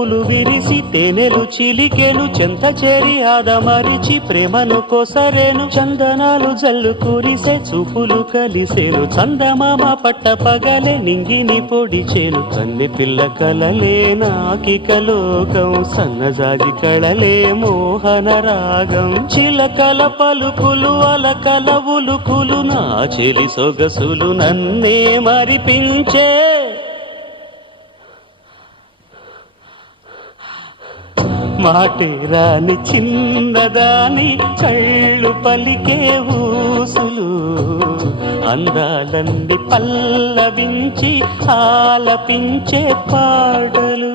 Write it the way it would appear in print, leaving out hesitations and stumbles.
పూలు విరిసి తేనెలు చిలికెను చెంత చేరి ఆదమరిచి ప్రేమను కొసరేను చందనాలు జల్లు కురిసే చూపులు కలిసేను చందమామ పట్ట పగలే నింగిని పొడిచేను కన్నె పిల్ల కలలే నాకిక లోకం సన్నజాజి కళలే మోహన రాగం చిలకల పలుకులు అలకల ఉలుకులు నా చెలి సొగసులు నన్నే మరిపించే మాటే రాని చిన్నదాని కళ్ళు పలికే ఊసులు అందాలన్నీ పల్లవించి ఆలపించే పాటలు